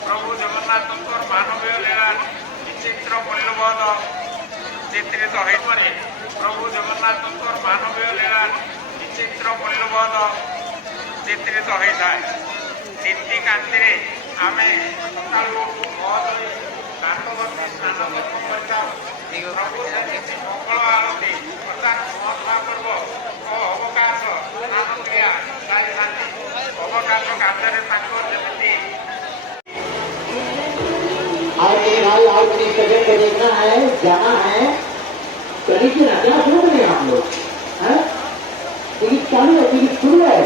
प्रभु जगन्नाथ मानवीय लीला विचित्र मूल्यबोध चित्रित हो प्रभु जगन्नाथ मानवीय लीला विचित्र मूल्यबोध चित्रित होता है। नीतिकांति आम सका प्रभु मंगल आरती अर्थात महापर्व और अवकाश स्नान क्रिया चली अवकाश कार्य जमी आज की जगह पे देखना है, जाना है, चलिए ना, क्या सुन रहे हैं आप लोग? टिकट चालू है, टिकट शुरू है।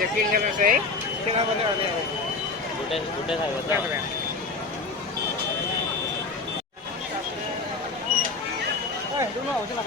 यकीन करने से क्या बोले वाले हैं गुड्डे था बता दोनों हो चला